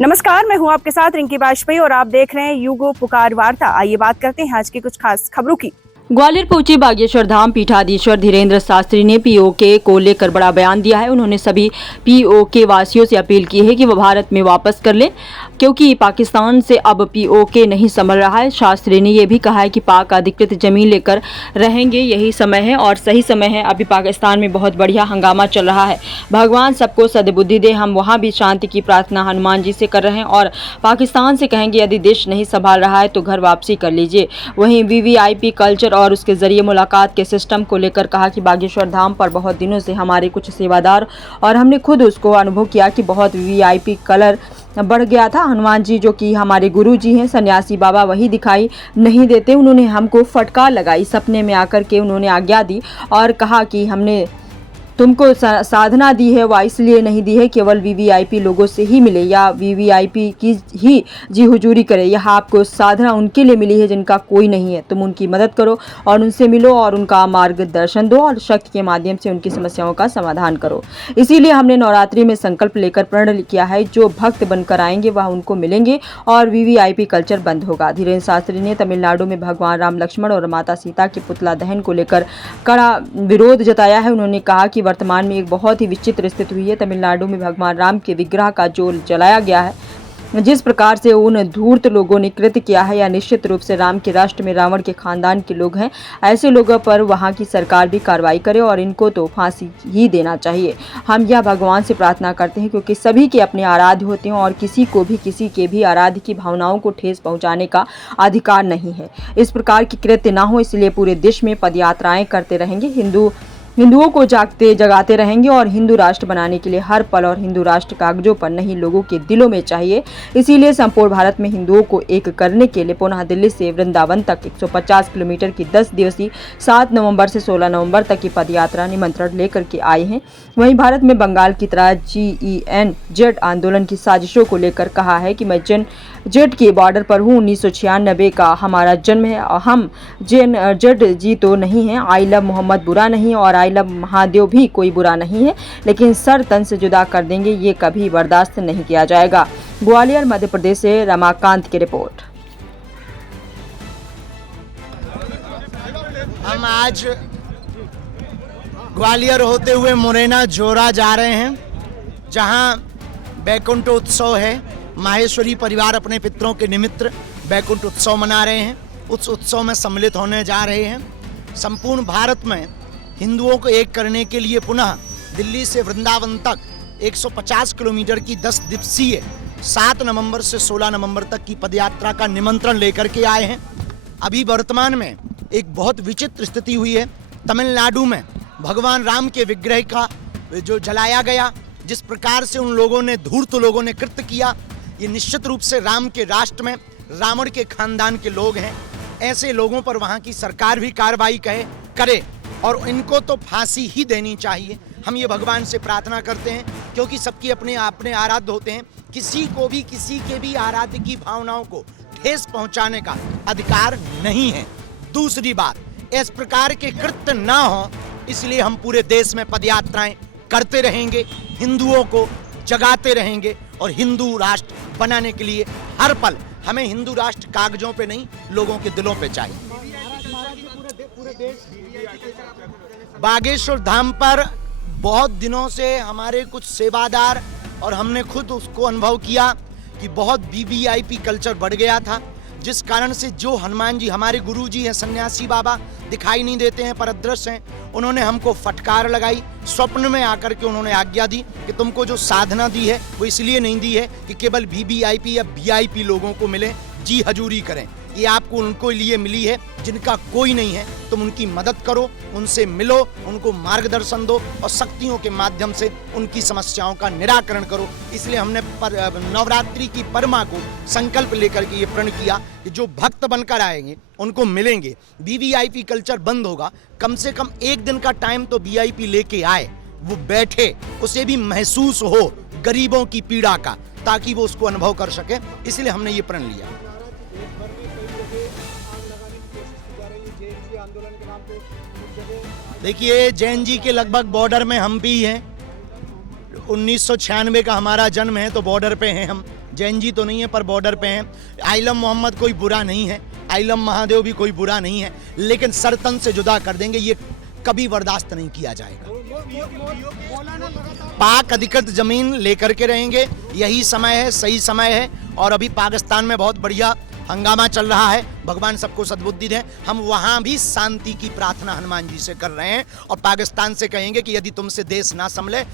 नमस्कार, मैं हूं आपके साथ रिंकी वाजपेयी और आप देख रहे हैं युगो पुकार वार्ता। आइए बात करते हैं आज की कुछ खास खबरों की। ग्वालियर पहुंचे बागेश्वर धाम पीठाधीश्वर धीरेन्द्र शास्त्री ने पीओके को लेकर बड़ा बयान दिया है। उन्होंने सभी पीओके वासियों से अपील की है कि वह भारत में वापस कर लें, क्योंकि पाकिस्तान से अब पीओके नहीं संभल रहा है। शास्त्री ने यह भी कहा है कि पाक अधिकृत जमीन लेकर रहेंगे, यही समय है और सही समय है। अभी पाकिस्तान में बहुत बढ़िया हंगामा चल रहा है। भगवान सबको सद्बुद्धि दे। हम वहाँ भी शांति की प्रार्थना हनुमान जी से कर रहे हैं और पाकिस्तान से कहेंगे यदि देश नहीं संभाल रहा है तो घर वापसी कर लीजिए। वहीं वीवीआईपी कल्चर और उसके जरिए मुलाकात के सिस्टम को लेकर कहा कि बागेश्वर धाम पर बहुत दिनों से हमारे कुछ सेवादार और हमने खुद उसको अनुभव किया कि बहुत वीवीआईपी कलर बढ़ गया था। हनुमान जी जो कि हमारे गुरु जी हैं, सन्यासी बाबा, वही दिखाई नहीं देते। उन्होंने हमको फटकार लगाई, सपने में आकर के उन्होंने आज्ञा दी और कहा कि हमने तुमको साधना दी है, वह इसलिए नहीं दी है केवल वीवीआईपी लोगों से ही मिले या वीवीआईपी की ही जी हुजूरी करे। यह आपको साधना उनके लिए मिली है जिनका कोई नहीं है। तुम उनकी मदद करो और उनसे मिलो और उनका मार्गदर्शन दो और शक्ति के माध्यम से उनकी समस्याओं का समाधान करो। इसीलिए हमने नवरात्रि में संकल्प लेकर प्रण किया है, जो भक्त बनकर आएंगे वह उनको मिलेंगे और वीवीआईपी कल्चर बंद होगा। धीरेन्द्र शास्त्री ने तमिलनाडु में भगवान राम, लक्ष्मण और माता सीता के पुतला दहन को लेकर कड़ा विरोध जताया है। उन्होंने कहा कि वर्तमान में एक बहुत ही विचित्र स्थिति हुई है। तमिलनाडु में भगवान राम के विग्रह का जो जलाया गया है, जिस प्रकार से उन धूर्त लोगों ने कृत्य किया है, या निश्चित रूप से राम के राष्ट्र में रावण के खानदान के लोग हैं। ऐसे लोगों पर वहां की सरकार भी कार्रवाई करे और इनको तो फांसी ही देना चाहिए। हम यह भगवान से प्रार्थना करते हैं, क्योंकि सभी के अपने आराध्य होते हैं और किसी को भी किसी के भी आराध्य की भावनाओं को ठेस पहुंचाने का अधिकार नहीं है। इस प्रकार की कृत्य ना हो, इसलिए पूरे देश में पदयात्राएं करते रहेंगे, हिंदुओं को जगाते रहेंगे और हिंदू राष्ट्र बनाने के लिए हर पल, और हिंदू राष्ट्र कागजों पर नहीं लोगों के दिलों में चाहिए। इसीलिए संपूर्ण भारत में हिंदुओं को एक करने के लिए पुनः दिल्ली से वृंदावन तक 150 किलोमीटर की 10 दिवसीय 7 नवंबर से 16 नवंबर तक की पदयात्रा निमंत्रण लेकर के आए हैं। वहीं भारत में बंगाल की तरह GEN-Z आंदोलन की साजिशों को लेकर कहा है कि मैं GEN-Z के बॉर्डर पर हूँ। 1996 का हमारा जन्म है और हम GEN-Z जी तो नहीं हैं। आई लव मोहम्मद बुरा नहीं और आई लव महादेव भी कोई बुरा नहीं है, लेकिन सर तन से जुदा कर देंगे, ये कभी बर्दाश्त नहीं किया जाएगा। ग्वालियर मध्य प्रदेश से रमाकांत की रिपोर्ट। हम आज ग्वालियर होते हुए मुरैना जोरा जा रहे हैं, जहां बैकुंठ उत्सव है। माहेश्वरी परिवार अपने पितरों के निमित्त बैकुंठ उत्सव मना रहे हैं। उस उत्सव में सम्मिलित होने जा रहे हैं। संपूर्ण भारत में हिंदुओं को एक करने के लिए पुनः दिल्ली से वृंदावन तक 150 किलोमीटर की 10 दिवसीय 7 नवंबर से 16 नवंबर तक की पदयात्रा का निमंत्रण लेकर के आए हैं। अभी वर्तमान में एक बहुत विचित्र स्थिति हुई है। तमिलनाडु में भगवान राम के विग्रह का जो जलाया गया, जिस प्रकार से उन लोगों ने, धूर्त लोगों ने कृत्य किया, ये निश्चित रूप से राम के राष्ट्र में रावण के खानदान के लोग हैं। ऐसे लोगों पर वहाँ की सरकार भी कार्रवाई करे और इनको तो फांसी ही देनी चाहिए। हम ये भगवान से प्रार्थना करते हैं, क्योंकि सबके अपने अपने आराध्य होते हैं। किसी को भी किसी के भी आराध्य की भावनाओं को ठेस पहुंचाने का अधिकार नहीं है। दूसरी बात, इस प्रकार के कृत्य ना हो, इसलिए हम पूरे देश में पदयात्राएं करते रहेंगे, हिंदुओं को जगाते रहेंगे और हिंदू राष्ट्र बनाने के लिए हर पल हमें हिंदू राष्ट्र कागजों पे नहीं, लोगों के दिलों पे चाहिए। बागेश्वर धाम पर बहुत दिनों से हमारे कुछ सेवादार और हमने खुद उसको अनुभव किया कि बहुत वीवीआईपी कल्चर बढ़ गया था, जिस कारण से जो हनुमान जी हमारे गुरु जी हैं, सन्यासी बाबा, दिखाई नहीं देते हैं, पर अदृश्य हैं। उन्होंने हमको फटकार लगाई, स्वप्न में आकर के उन्होंने आज्ञा दी कि तुमको जो साधना दी है वो इसलिए नहीं दी है कि केवल वीवीआईपी या वीआईपी लोगों को मिले, जी हजूरी करें। ये आपको उनको लिए मिली है जिनका कोई नहीं है। तुम उनकी मदद करो, उनसे मिलो, उनको मार्गदर्शन दो और शक्तियों के माध्यम से उनकी समस्याओं का निराकरण करो। इसलिए हमने नवरात्रि की परमा को संकल्प लेकर के ये प्रण किया कि जो भक्त बनकर आएंगे उनको मिलेंगे। वीवीआईपी कल्चर बंद होगा। कम से कम एक दिन का टाइम तो वीआईपी लेके आए, वो बैठे, उसे भी महसूस हो गरीबों की पीड़ा का, ताकि वो उसको अनुभव कर सके। इसलिए हमने ये प्रण लिया। देखिए, जैन जी के लगभग बॉर्डर में हम भी हैं। 1996 का हमारा जन्म है, तो बॉर्डर पे हैं हम जैन जी तो नहीं है पर बॉर्डर पे हैं। आइलम मोहम्मद कोई बुरा नहीं है, आइलम महादेव भी कोई बुरा नहीं है, लेकिन सरतन से जुदा कर देंगे, ये कभी बर्दाश्त नहीं किया जाएगा। पाक अधिकृत जमीन लेकर के रहेंगे, यही समय है, सही समय है। और अभी पाकिस्तान में बहुत बढ़िया हंगामा चल रहा है, भगवान सबको सद्बुद्धि दें। हम वहां भी शांति की प्रार्थना हनुमान जी से कर रहे हैं और पाकिस्तान से कहेंगे कि यदि तुमसे देश ना संभले